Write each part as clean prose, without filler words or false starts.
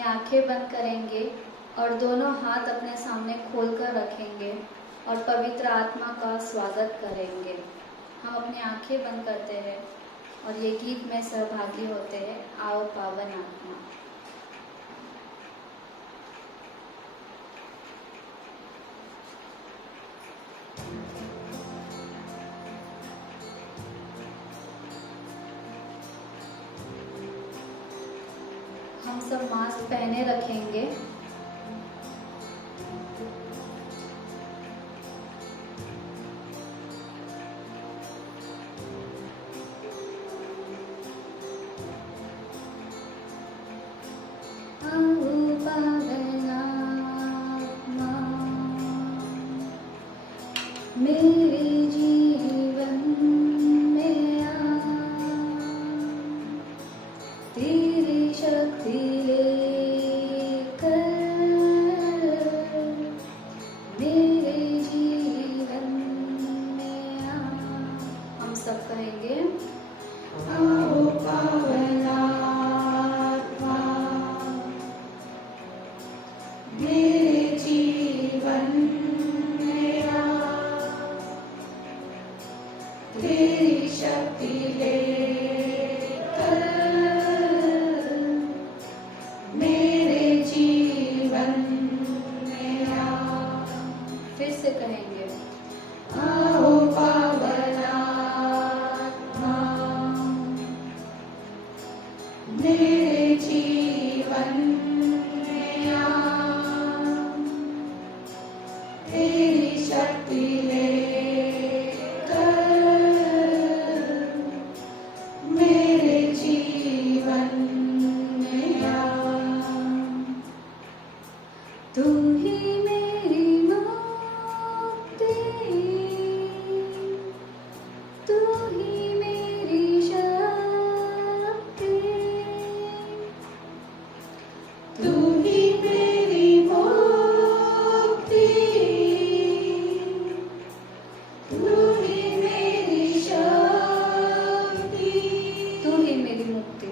अपनी आंखें बंद करेंगे और दोनों हाथ अपने सामने खोलकर रखेंगे और पवित्र आत्मा का स्वागत करेंगे। हम अपनी आंखें बंद करते हैं और ये गीत में सहभागी होते हैं। आओ पावन आत्मा। हम सब मास्क पहने रखेंगे। मेरे जीवन में आ, तेरी शक्ति लेकर मेरे जीवन में आ। हम सब कहेंगे आओ पावन आत्मा मेरे जीवन में आ, तेरी शक्ति लेकर मेरे जीवन में आ। फिर से कहेंगे आओ पावन आत्मा मेरे जीवन में आ, तेरी शक्ति तू ही मेरी मुक्ति, तू ही मेरी शक्ति, तू ही मेरी मुक्ति, तू ही मेरी शक्ति, तू ही मेरी मुक्ति,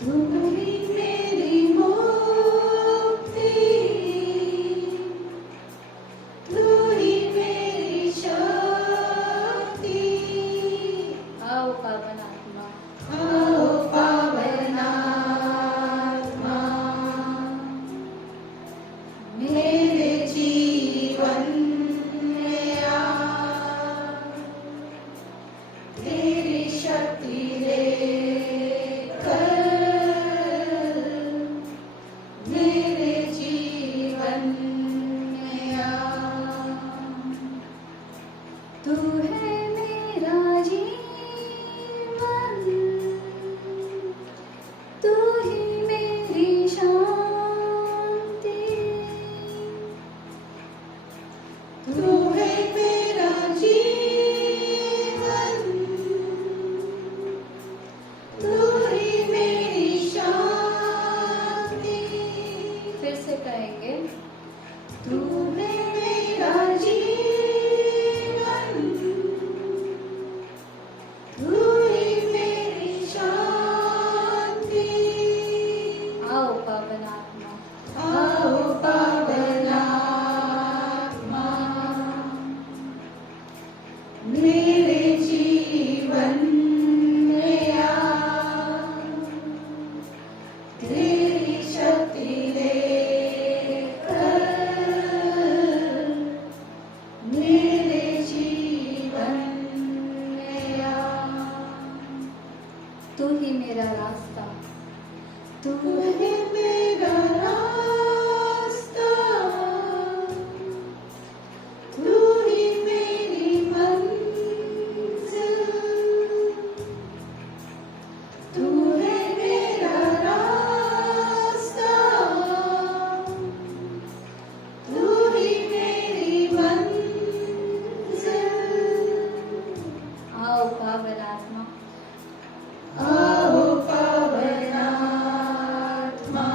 तू ही मेरी मुक्ति, मेरे जीवन में आ, तेरी शक्ति लेकर मेरे जीवन में आ। तू है मेरा जीवन, तू ही मेरी शांति, तू है मेरा जीवन, तू ही मेरी शांति। फिर से कहेंगे तू है मेरा जीवन, तू ही मेरी शांति। आओ पावन आत्मा, आओ पावन आत्मा मेरे जीवन में आ, तेरी शक्ति लेकर मेरे जीवन में आ। तू ही मेरा रास्ता, तू है मेरा रास्ता, तू ही मेरी मंजिल, तू है मेरा रास्ता, तू ही मेरी मंजिल। आओ पावन आत्मा, आओ पावन आत्मा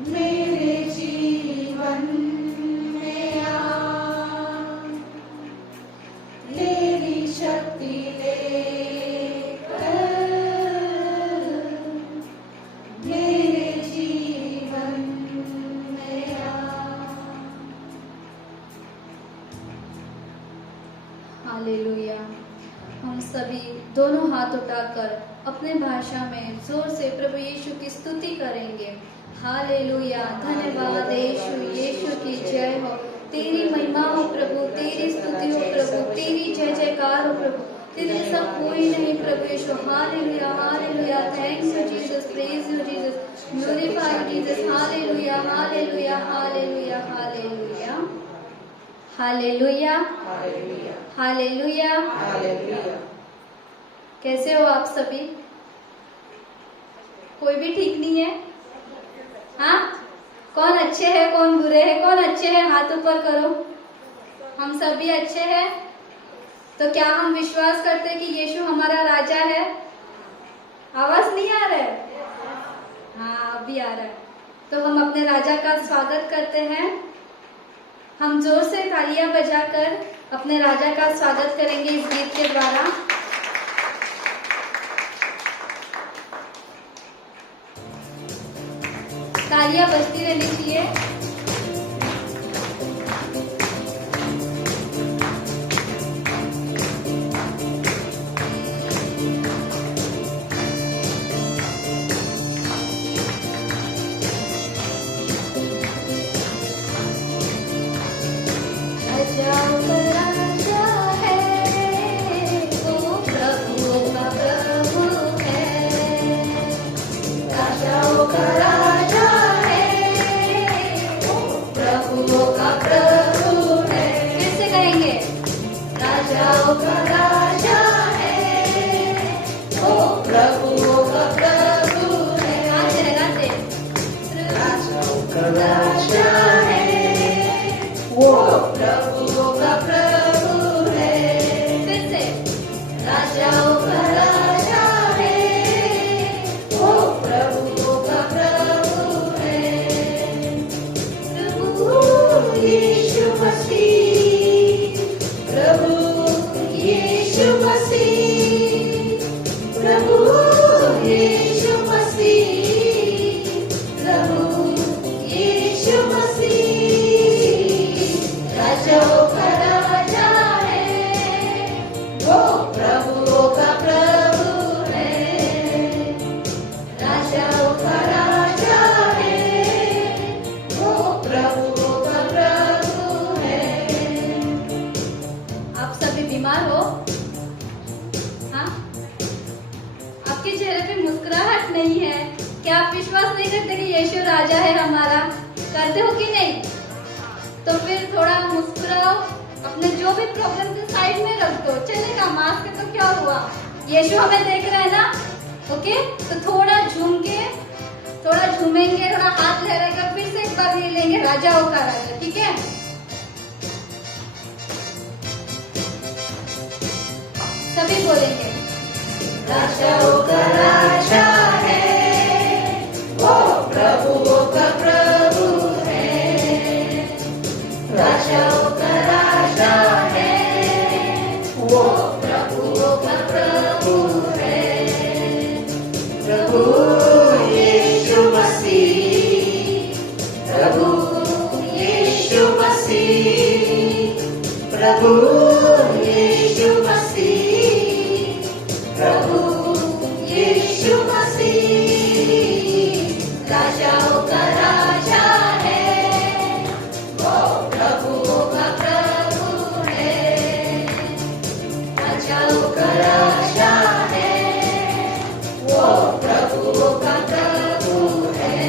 मेरे जीवन में आ, तेरी शक्ति लेकर मेरे जीवन में आ। हालेलुया। हम सभी दोनों हाथ उठाकर अपने भाषा में जोर से प्रभु यीशु की स्तुति करेंगे। हालेलुया। धन्यवाद यीशु, यीशु की जय हो, तेरी महिमा हो प्रभु, तेरी स्तुति हो प्रभु, तेरी जय जयकार हो प्रभु, तेरे जैसा कोई नहीं प्रभु Yeshu. Hallelujah, hallelujah. Thanks you Jesus, praise you Jesus, glorify Jesus. Hallelujah, hallelujah, hallelujah, hallelujah, hallelujah, hallelujah, hallelujah. कैसे हो आप सभी? कोई भी ठीक नहीं है? हाँ, कौन अच्छे हैं कौन बुरे हैं? कौन अच्छे हैं हाथ ऊपर करो। हम सभी अच्छे हैं। तो क्या हम विश्वास करते हैं कि यीशु हमारा राजा है? आवाज नहीं आ रहा है? हाँ, अभी आ रहा है। तो हम अपने राजा का स्वागत करते हैं। हम जोर से तालियां बजाकर अपने राजा का स्वागत करेंगे इस गीत के द्वारा। तालियां बजती रहनी चाहिए। राजाओं का राजा है, वो प्रभुओं का प्रभु है। राजाओं का राजा है, वो प्रभुओं का प्रभु है। कैसे कहेंगे? राजाओं का राजा है, वो प्रभुओं का प्रभु है। गाते गाते। राजाओं का राजा है, वो प्रभुओं का प्रभु है। फिर से। राजाओं का राजा है, वो प्रभुओं का प्रभु है। प्रभु यीशु मसीह, प्रभु यीशु मसीह, प्रभु यीशु मसीह, प्रभु यीशु मसीह। राजाओं का राजा है, वो प्रभुओं का प्रभु है। राजाओं का राजा है, वो प्रभुओं का प्रभु है। आप सभी बीमार हो? हाँ? आपके चेहरे पे मुस्कुराहट नहीं है। क्या आप विश्वास नहीं करते कि यीशु राजा है हमारा? करते हो कि नहीं? तो फिर थोड़ा मुस्कुराओ, अपने जो भी प्रॉब्लम के साइड में रख दो, चलेगा। मास्क तो क्या हुआ, यीशु हमें देख रहा है ना। ओके, तो थोड़ा झूम के, थोड़ा झूमेंगे, थोड़ा हाथ लहराएगा, फिर से एक बार ले लेंगे राजाओं का राजा। ठीक है? सभी बोलेंगे। राजाओं का राजा है, वो प्रभुओं का प्रभु है। राजाओं का राजा है, वो प्रभुओं का प्रभु है। प्रभु यीशु मसीह, प्रभु यीशु मसीह, प्रभु यीशु मसीह, प्रभु यीशु मसीह। राजाओं का राजा है, वो प्रभुओं का प्रभु है। राजाओं का राजा है, वो प्रभुओं का प्रभु है।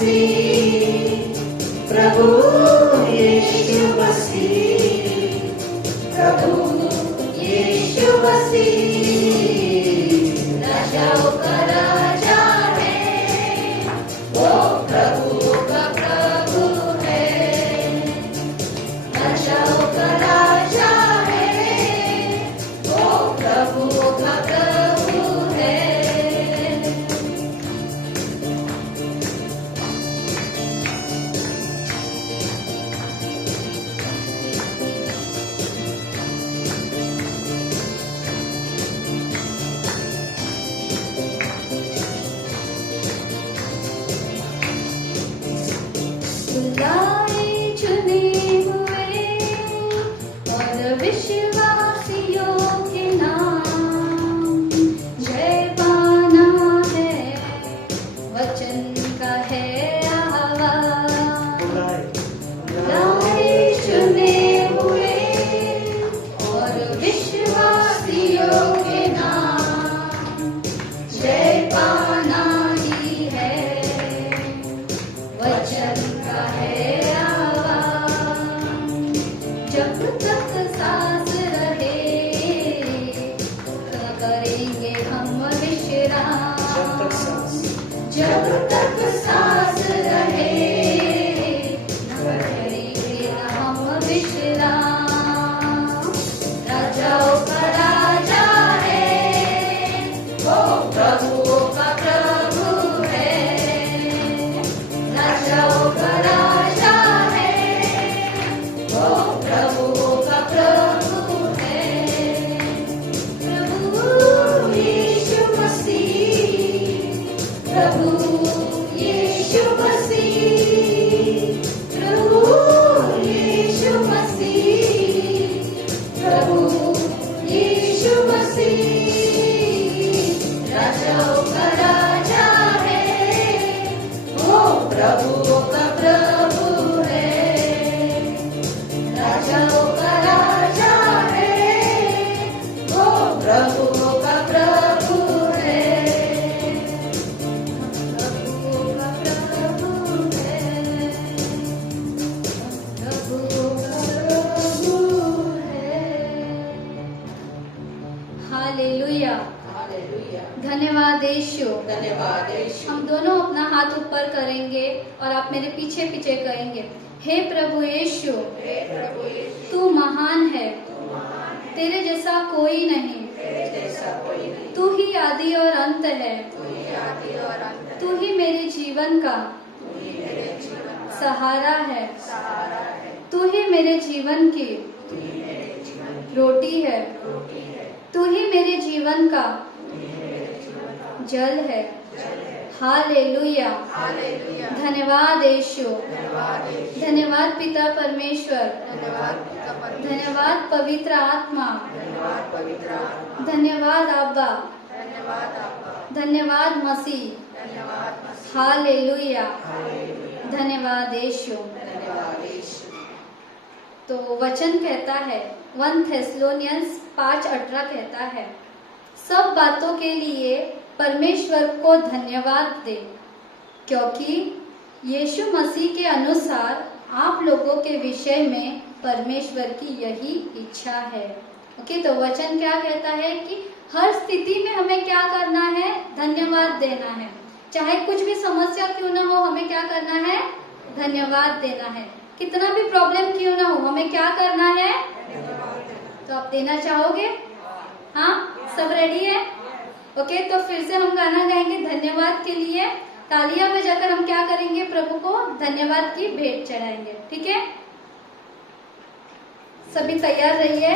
मसीह, प्रभु यीशु मसीह, प्रभु यीशु मसीह, राजाओं का राजा है, वो प्रभु का प्रभु है, राजाओं का राजा है, वो प्रभु का प्रभु है। बुलाए चुने हुए और विश्वासियों के नाम, जय पाना है, वचन का है आह्वान। बुलाए चुने हुए और विश्वासियों के नाम, जय पाना ही है, वचन का है आह्वान। जब तक सांस रहे करेंगे हम विश्राम, जब तक सांस रहे करेंगे हम विश्राम। राजाओं का राजा है, वो प्रभु का प्रभु है, राजाओं का राजा है, वो प्रभु का प्रभु है। प्रभु यीशु मसीह, प्रभु यीशु मसीह, प्रभु यीशु मसीह, प्रभु यीशु मसीह, राजाओं का राजा है, वो प्रभु का प्रभु है, राजाओं का राजा है, वो प्रभु का प्रभु है, प्रभु का प्रभु है, प्रभु का प्रभु है। हालेलुया। हालेलुया। धन्यवाद यीशु। धन्यवाद यीशु। हम दोनों अपना हाथ ऊपर करेंगे और आप मेरे पीछे पीछे कहेंगे, हे प्रभु यीशु, हे प्रभु यीशु, तू महान है, तेरे जैसा कोई नहीं, तेरे जैसा कोई नहीं, तू ही आदि और अंत है, तू ही आदि और अंत है, तू ही मेरे जीवन का तू ही मेरे जीवन का सहारा है, सहारा है, तू ही मेरे जीवन की तू ही मेरे जीवन की रोटी है, रोटी है, तू ही मेरे जीवन का तू ही मेरे जीवन का जल है। जल है। हालेलुया। हालेलुया। धन्यवाद यीशु। धन्यवाद यीशु। धन्यवाद पिता परमेश्वर। धन्यवाद पिता परमेश्वर। धन्यवाद पवित्र आत्मा। धन्यवाद पवित्र आत्मा। धन्यवाद अब्बा। धन्यवाद अब्बा। धन्यवाद मसीह। धन्यवाद मसीह। हालेलुया। हालेलुया। धन्यवाद यीशु। धन्यवाद यीशु। तो वचन कहता है 1 थेस्सलोनियंस 5:18 कहता है, सब बातों के लिए परमेश्वर को धन्यवाद दे, क्योंकि यीशु मसीह के अनुसार आप लोगों के विषय में परमेश्वर की यही इच्छा है। ओके, तो वचन क्या कहता है कि हर स्थिति में हमें क्या करना है? धन्यवाद देना है। चाहे कुछ भी समस्या क्यों ना हो, हमें क्या करना है? धन्यवाद देना है। कितना भी प्रॉब्लम क्यों ना हो, हमें क्या करना है? तो आप देना चाहोगे? हाँ, सब रेडी है? ओके, तो फिर से हम गाना गाएंगे धन्यवाद के लिए। तालियां बजाकर हम क्या करेंगे? प्रभु को धन्यवाद की भेंट चढ़ाएंगे। ठीक है, सभी तैयार रहिए।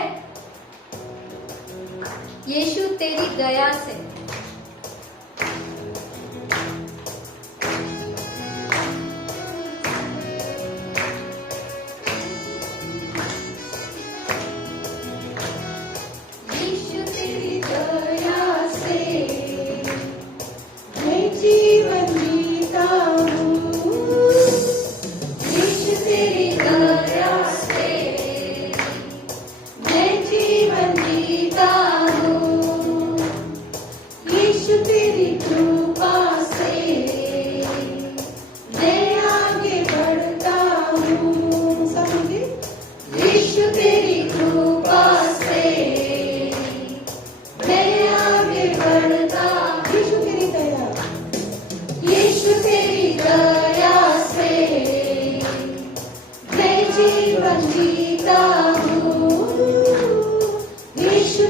यीशु तेरी दया से जीवन जीता हूँ, यीशु तेरी दया से मैं जीवन जीता हूँ,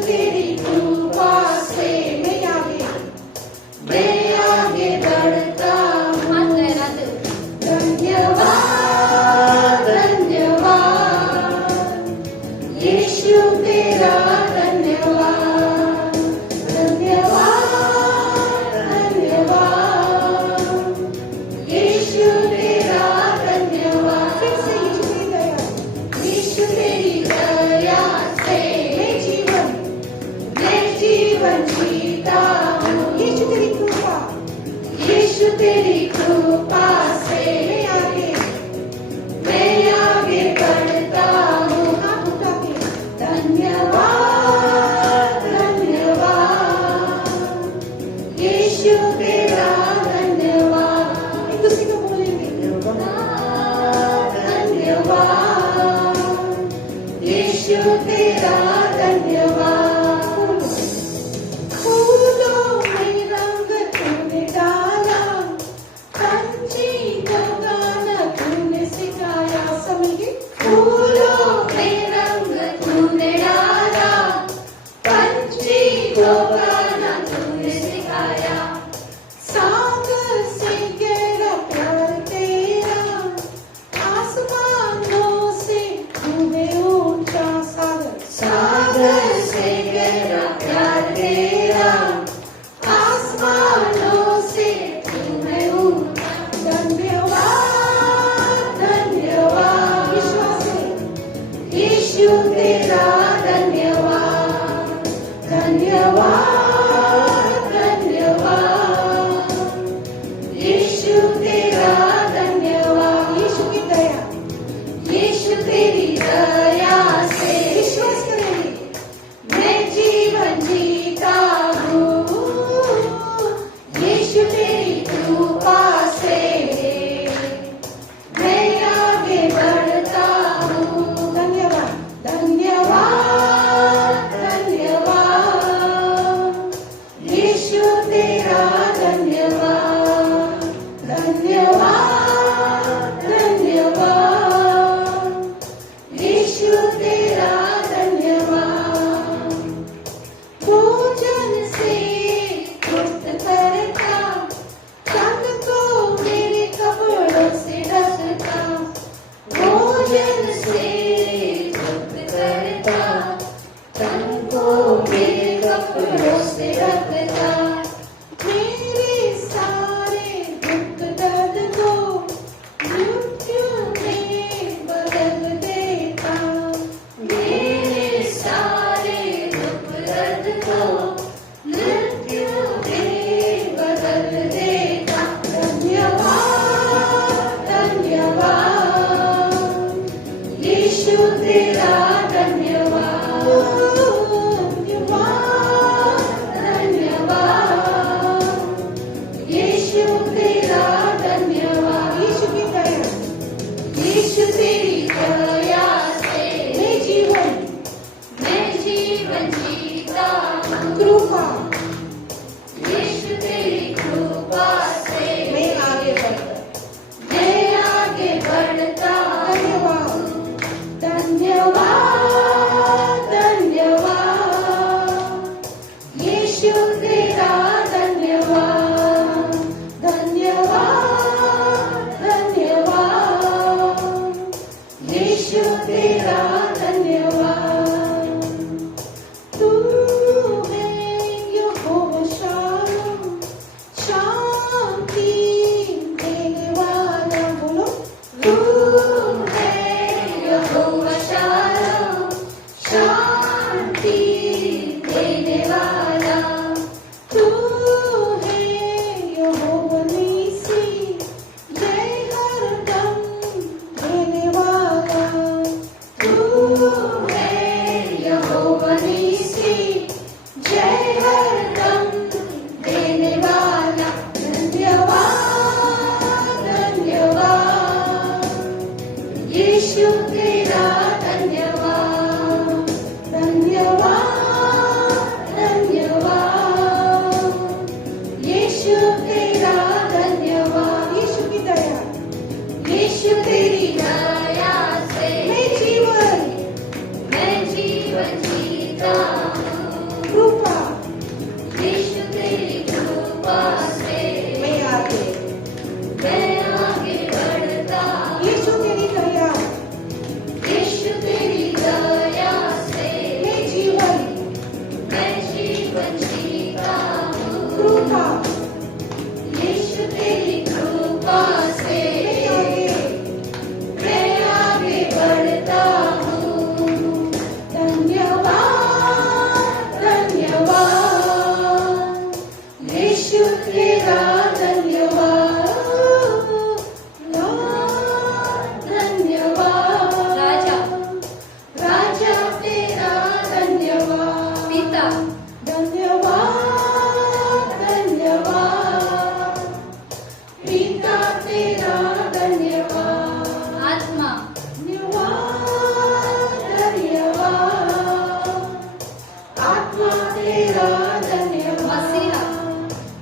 तेरी कृपा से मैं आगे बढ़ता हूँ। हाथ लहराते हुए धन्यवाद धन्यवाद यीशु तेरा धन्यवाद धन्यवाद धन्यवाद यीशु तेरा धन्यवाद। फिर से यीशु तेरी दया से मैं जीवन जीता हूँ। यीशु तेरी कृपा से मैं आगे बढ़ता हूँ। हाथ उठा के धन्यवाद धन्यवाद यीशु तेरा धन्यवाद। एक दूसरे को बोलेंगे धन्यवाद यीशु तेरा धन्यवाद। फूलों में रंग तूने डाला, पंछी को गाना तूने सिखाया। समझे? फूलों में रंग तूने डाला, पंछी को गाना तूने सिखाया। सागर से गहरा प्यार तेरा, आसमानों से तूने ऊंचा। सागर से गहरा प्यार तेरा, आसमानों से तूने ऊंचा। धन्यवाद धन्यवाद विश्वास से यीशु तेरा धन्यवाद धन्यवाद धन्यवाद यीशु तेरा धन्यवाद। यीशु की दया, यीशु तेरी दया से विश्वास करेंगे मैं जीवन जीता हूँ। यीशु तेरी कृपा से मैं आगे बढ़ता हूँ। धन्यवाद धन्यवाद धन्यवाद यीशु तेरा धन्यवाद धन्यवाद धन्यवाद यीशु तेरा धन्यवाद। भोजन से तृप्त करता, तन को मेरे कपड़ों से ढकता। भोजन से तृप्त करता, तन को मेरे कपड़ों से ढकता। मेरे सारे दुख दर्द को मृत्यु में बदल देता। मेरे सारे दुख दर्द को मृत्यु में बदल देता। धन्यवाद धन्यवाद यीशु तेरा धन्यवाद धन्यवाद यीशु तेरा धन्यवाद। यीशु की दया, यीशु तेरी दया से मैं जीवन जीता हूँ। कृपा, यीशु तेरी कृपा से मैं आगे बढ़ता। धन्यवाद धन्यवाद धन्यवाद यीशु तेरा धन्यवाद धन्यवाद धन्यवाद यीशु तेरा धन्यवाद। तू है यहोवा शालोम, शांति देने वाला। बोलो तू है यहोवा शालोम, शांति देने वाला। जीवन जीता हूँ। कृपा यीशु तेरी कृपा से मैं आगे बढ़ता हूँ। धन्यवाद धन्यवाद यीशु तेरा धन्यवाद धन्यवाद राजा, राजा तेरा धन्यवाद पिता, धन्यवाद धन्यवाद पिता तेरा धन्यवाद आत्मा, धन्यवाद धन्यवाद आत्मा तेरा धन्यवाद मसीहा,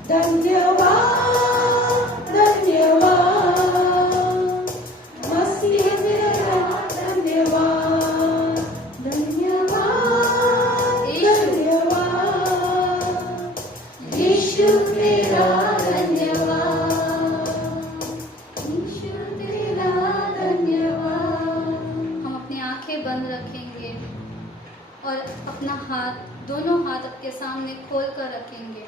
धन्यवाद धन्यवाद मसीह तेरा धन्यवाद धन्यवाद धन्यवाद यीशु तेरा धन्यवाद यीशु तेरा धन्यवाद। हम अपनी आंखें बंद रखेंगे और अपना हाथ, दोनों हाथ आपके सामने खोल कर रखेंगे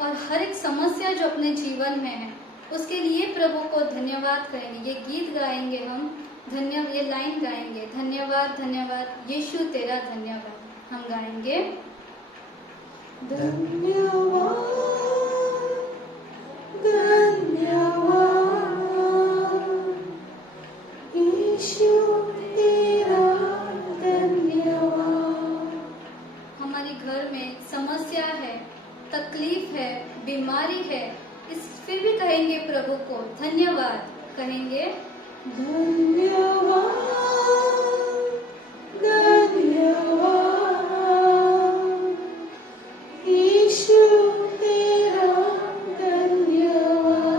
और हर एक समस्या जो अपने जीवन में है उसके लिए प्रभु को धन्यवाद करेंगे। ये गीत गाएंगे हम, ये लाइन गाएंगे, धन्यवाद धन्यवाद यीशु तेरा धन्यवाद। हम गाएंगे, धन्यवाद धन्यवाद यीशु तेरा धन्यवाद। हमारे घर में समस्या है, तकलीफ है, बीमारी है, इस फिर भी कहेंगे प्रभु को धन्यवाद, कहेंगे धन्यवाद धन्यवाद यीशु तेरा धन्यवाद।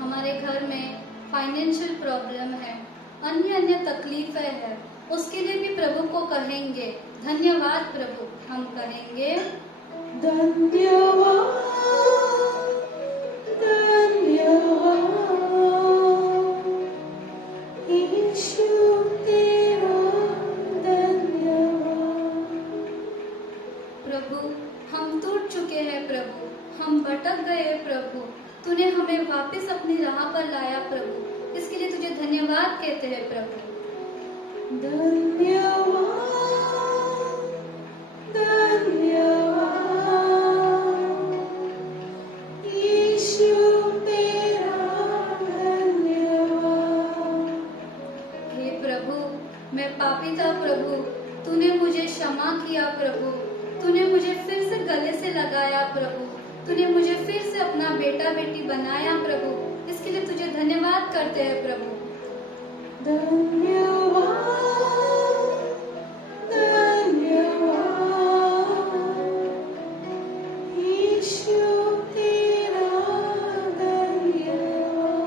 हमारे घर में फाइनेंशियल प्रॉब्लम है, अन्य अन्य तकलीफें है, उसके लिए भी प्रभु को कहेंगे धन्यवाद प्रभु। हम कहेंगे धन्यवाद धन्यवाद यीशु तेरा धन्यवाद। प्रभु हम टूट चुके हैं प्रभु, हम भटक गए हैं प्रभु, तूने हमें वापस अपनी राह पर लाया प्रभु, इसके लिए तुझे धन्यवाद कहते हैं प्रभु। धन्यवाद धन्यवाद यीशु तेरा धन्यवाद। हे प्रभु, मैं पापी था प्रभु, तूने मुझे क्षमा किया प्रभु, तूने मुझे फिर से गले से लगाया प्रभु, तूने मुझे फिर से अपना बेटा बेटी बनाया प्रभु, इसके लिए तुझे धन्यवाद करते हैं प्रभु। धन्यवाद धन्यवाद यीशु तेरा धन्यवाद।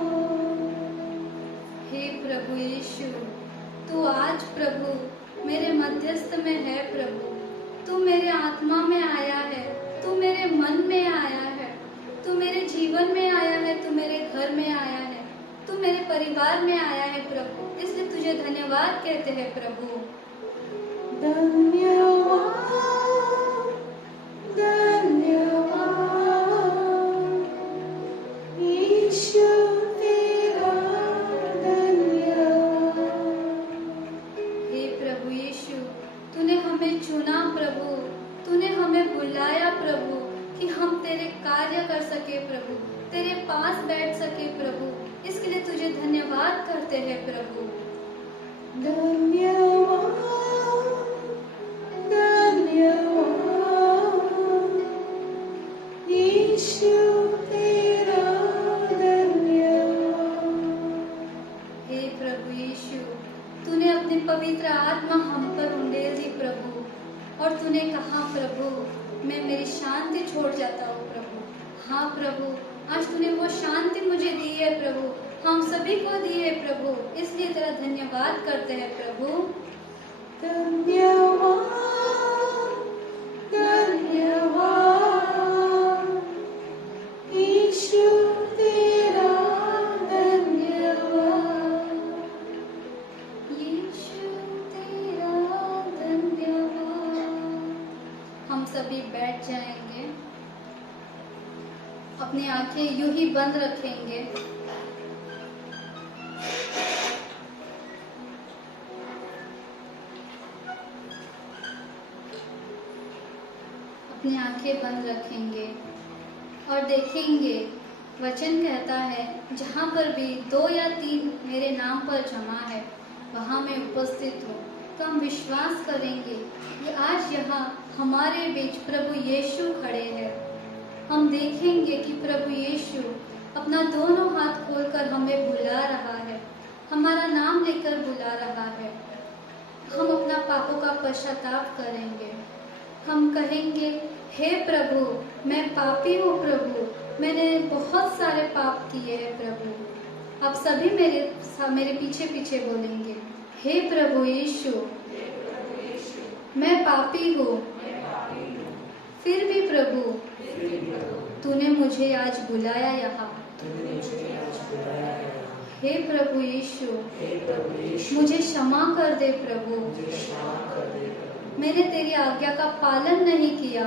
हे प्रभु यीशु, तू आज प्रभु मेरे मध्यस्थ में है प्रभु, तू मेरे आत्मा में आया है, तू मेरे मन में आया है, तू मेरे जीवन में आया है, तू मेरे घर में आया है, तू मेरे परिवार में आया है प्रभु, इसलिए तुझे धन्यवाद कहते हैं प्रभु। धन्यवाद धन्यवाद यीशु तेरा धन्यवाद। हे प्रभु यीशु, तूने हमें चुना प्रभु, तूने हमें बुलाया प्रभु कि हम तेरे कार्य कर सके प्रभु, तेरे पास बैठ सके प्रभु, इसके लिए तुझे धन्यवाद करते हैं प्रभु। धन्यवाद धन्यवाद यीशु तेरा धन्यवाद। हे प्रभु यीशु, तूने अपनी पवित्र आत्मा हम पर उंडेल दी प्रभु, और तूने कहा प्रभु मैं मेरी शांति छोड़ जाता हूँ प्रभु। हाँ प्रभु, आज तूने वो शांति मुझे दी है प्रभु, हम सभी को दी है प्रभु, इसलिए तेरा धन्यवाद करते हैं प्रभु। धन्यवाद धन्यवाद यीशु तेरा धन्यवाद। यीशु तेरा धन्यवाद। सभी बैठ जाएंगे, अपनी आंखें यूं ही बंद रखेंगे। अपनी आंखें बंद रखेंगे और देखेंगे, वचन कहता है जहाँ पर भी 2 या 3 मेरे नाम पर जमा है वहाँ मैं उपस्थित हूँ। तो हम विश्वास करेंगे कि आज यहाँ हमारे बीच प्रभु यीशु खड़े हैं। हम देखेंगे कि प्रभु यीशु अपना दोनों हाथ खोलकर हमें बुला रहा है, हमारा नाम लेकर बुला रहा है। हम अपना पापों का पश्चाताप करेंगे। हम कहेंगे, हे प्रभु, मैं पापी हूँ प्रभु, मैंने बहुत सारे पाप किए हैं प्रभु। आप सभी मेरे पीछे पीछे बोलेंगे, हे प्रभु यीशु, मैं पापी हूँ, फिर भी प्रभु तूने मुझे आज बुलाया यहाँ। हे प्रभु यीशु, मुझे क्षमा कर दे प्रभु, मैंने तेरी आज्ञा का पालन नहीं किया,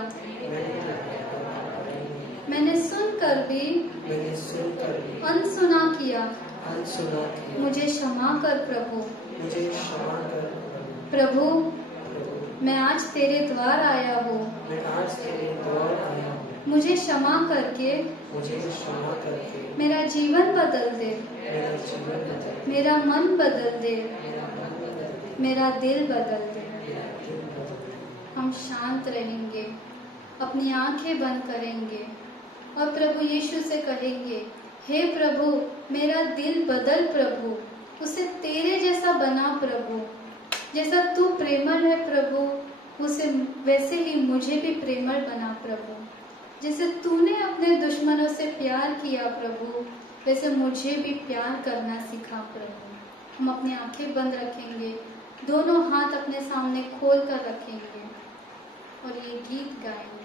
मैंने सुनकर भी अनसुना किया। मुझे क्षमा कर प्रभु। प्रभु, मैं आज तेरे द्वार आया हूँ, मुझे क्षमा करके मेरा जीवन बदल दे, मेरा मन बदल दे, मेरा दिल बदल दे। हम शांत रहेंगे, अपनी आंखें बंद करेंगे और प्रभु यीशु से कहेंगे, हे प्रभु, मेरा दिल बदल प्रभु, उसे तेरे जैसा बना प्रभु, जैसा तू प्रेमल है प्रभु, उसे वैसे ही मुझे भी प्रेमल बना प्रभु। जैसे तूने अपने दुश्मनों से प्यार किया प्रभु, वैसे मुझे भी प्यार करना सिखा प्रभु। हम अपनी आंखें बंद रखेंगे, दोनों हाथ अपने सामने खोल कर रखेंगे और ये गीत गाएंगे।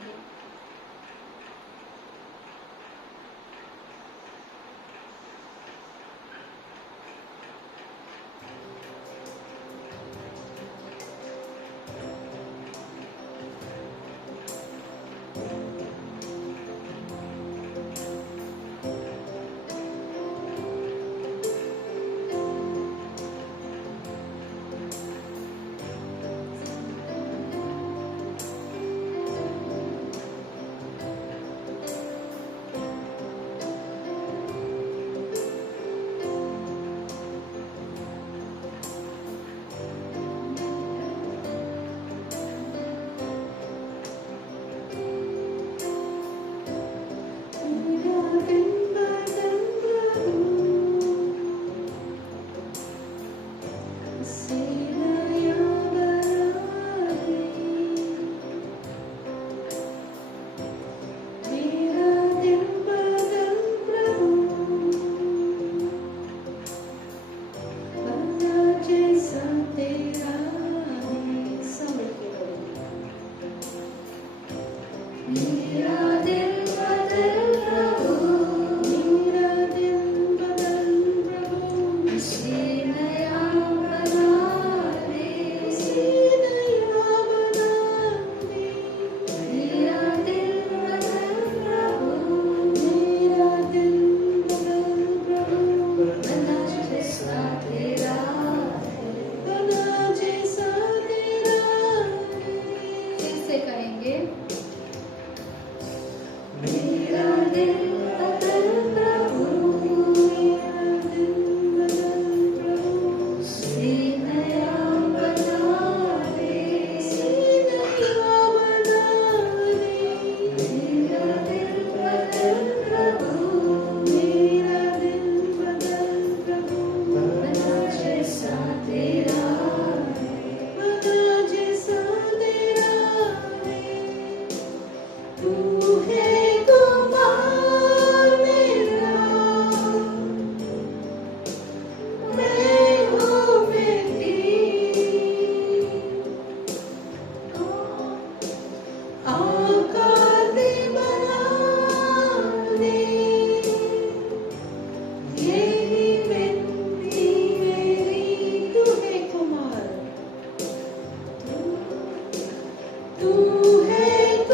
तू है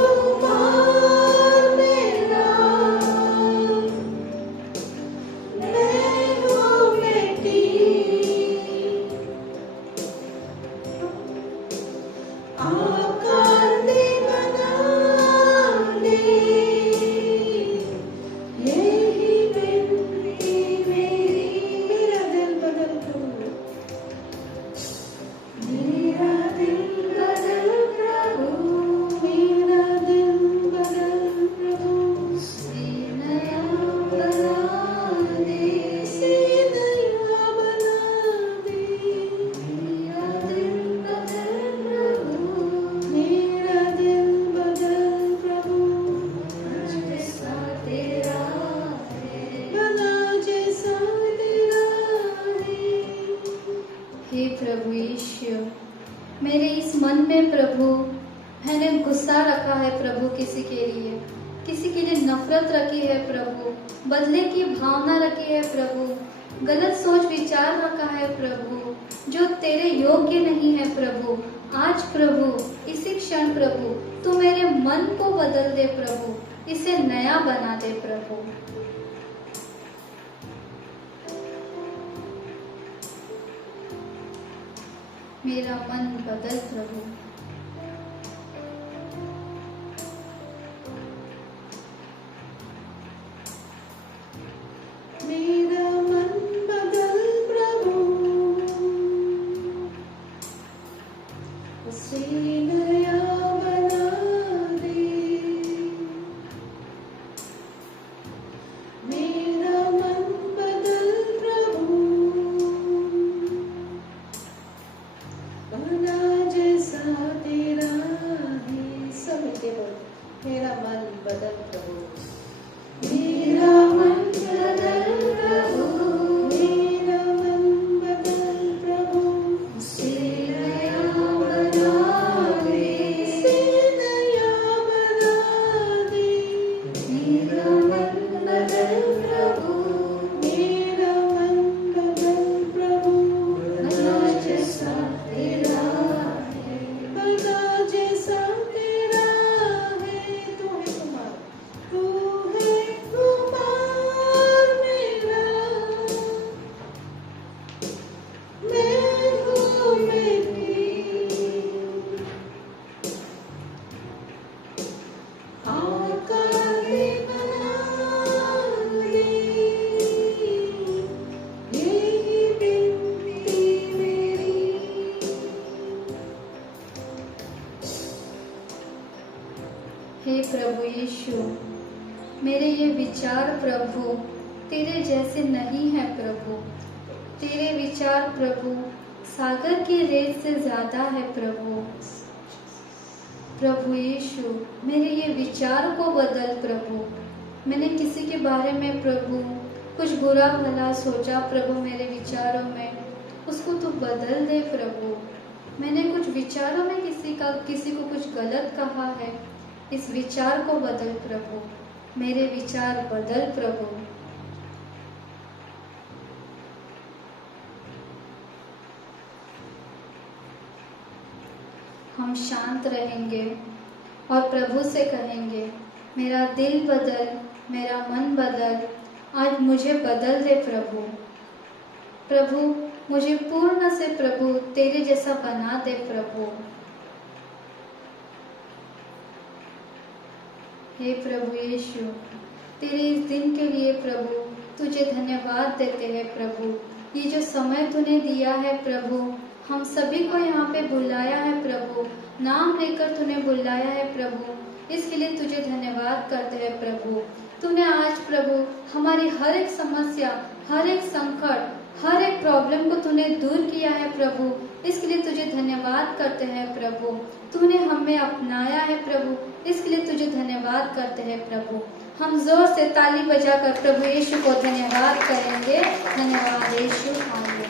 गुस्सा रखा है प्रभु किसी के लिए नफरत रखी है प्रभु, बदले की भावना रखी है प्रभु, गलत सोच विचार रखा है प्रभु, जो तेरे योग्य नहीं है प्रभु, आज प्रभु इसी क्षण प्रभु तू मेरे मन को बदल दे प्रभु, इसे नया बना दे प्रभु। मेरा मन बदल प्रभु। मेरा मन बदल प्रभु, उसे नया बना दे। मेरा मन बदल प्रभु, बना जैसा तेरा है। सब मिलके बोलो, मेरा मन बदल प्रभु, मेरा मन बदल प्रभु, मेरा मन बदल प्रभु, उसे नया बना दे, उसे नया बना दे। मेरा मन बदल प्रभु, मेरा मन बदल प्रभु, बना जैसा तेरा है, बना जैसा तेरा है। तू है कुमार, तू है कुमार मेरा, मैं हूँ मेरी, आकार बना ले, यही विनती मेरी। हे प्रभु यीशु, मेरे ये विचार प्रभु तेरे जैसे नहीं है प्रभु, तेरे विचार प्रभु सागर की रेत से ज्यादा है प्रभु। प्रभु यीशु, मेरे ये विचार को बदल प्रभु। मैंने किसी के बारे में प्रभु कुछ बुरा भला सोचा प्रभु मेरे विचारों में, उसको तू बदल दे प्रभु। मैंने कुछ विचारों में किसी को कुछ गलत कहा है, इस विचार को बदल प्रभु, मेरे विचार बदल प्रभु। हम शांत रहेंगे और प्रभु से कहेंगे, मेरा दिल बदल, मेरा मन बदल, आज मुझे बदल दे प्रभु। प्रभु मुझे पूर्ण से प्रभु तेरे जैसा बना दे प्रभु। हे प्रभु यीशु, तेरे इस दिन के लिए प्रभु तुझे धन्यवाद देते हैं प्रभु। ये जो समय तूने दिया है प्रभु, हम सभी को यहाँ पे बुलाया है प्रभु, नाम लेकर तूने बुलाया है प्रभु, इसके लिए तुझे धन्यवाद करते हैं प्रभु। तूने आज प्रभु हमारी हर एक समस्या, हर एक संकट, हर एक प्रॉब्लम को तूने दूर किया है प्रभु, इसके लिए तुझे धन्यवाद करते हैं प्रभु। तूने हमें अपनाया है प्रभु, इसके लिए तुझे धन्यवाद करते हैं प्रभु। हम जोर से ताली बजाकर प्रभु यीशु को धन्यवाद करेंगे। धन्यवाद यीशु। आमीन।